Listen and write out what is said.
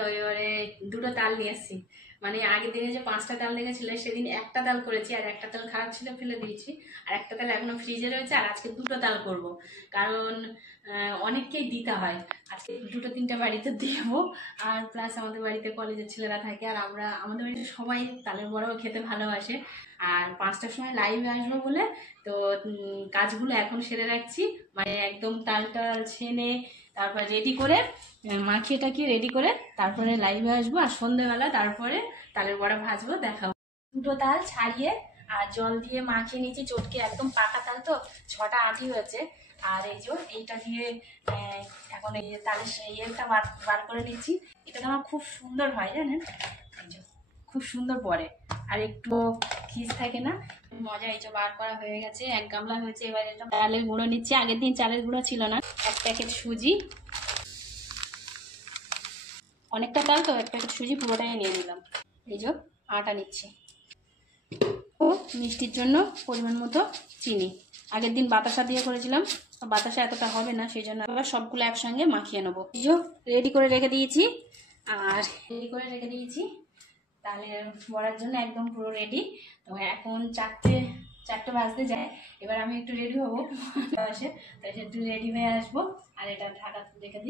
তো এবারে দুটো তাল নিয়ে এসেছি। মানে আগের দিনে যে 5টা তাল লেগেছিল সেদিন একটা তাল করেছি, আর একটা তাল খারাপ ছিল ফেলে দিয়েছি, আর একটা তাল এখনো ফ্রিজে রয়েছে। আর আজকে দুটো তাল করব, কারণ অনেককেই দিতে হয়। আজকে দুটো তিনটা বাড়িতে দেবো, আর প্লাস আমাদের বাড়িতে কলেজের ছেলেরা থাকে, আর আমাদের বাড়িতে সবাই তালের বড়াও খেতে ভালোবাসে। আর 5টার সময় লাইভে আসবো বলে তো কাজগুলো এখন সেরে রাখছি। মানে একদম তালটা ছেনে তারপর রেডি করে মাখিয়ে টাকিয়ে রেডি করে তারপরে লাইভে আসবো, আর সন্ধ্যেবেলা তারপরে তালের বড়া ভাজবো, দেখাবো। দুটো তাল ছাড়িয়ে আর জল দিয়ে মাখিয়ে নিয়েছি চটকে, একদম পাকা তাল তো 6টা আঁটি হয়েছে। আর এই যে এইটা দিয়ে এখন এই তালের ইয়েটা বার করে নিচ্ছি। এটা আমার খুব সুন্দর হয় জানেন, এই যে খুব সুন্দর পড়ে, আর একটু খিস থাকে না, মজা। এই যে বার করা হয়ে গেছে, 1 গামলা হয়েছে। এবার এটা চালের গুঁড়ো নিচ্ছি, আগের দিন চালের গুঁড়ো ছিল না। 1 প্যাকেট সুজি, অনেকটা তাল তো 1 প্যাকেট সুজি পুরোটাই নিয়ে নিলাম। এই যে আটা নিচ্ছি, ও মিষ্টির জন্য পরিমাণ মতো চিনি। আগের দিন বাতাসা দিয়ে করেছিলাম, বাতাসা এতটা হবে না, সেই জন্য আবার সবগুলো একসঙ্গে মাখিয়ে নেবো। এই যে রেডি করে রেখে দিয়েছি, তাহলে বড়ার জন্য একদম পুরো রেডি। তো এখন 4টে বাজতে যায়। এবার আমি একটু রেডি হবো, বসে তো একটু রেডি হয়ে আসবো, আর এটা ঢাকা রেখে দিই।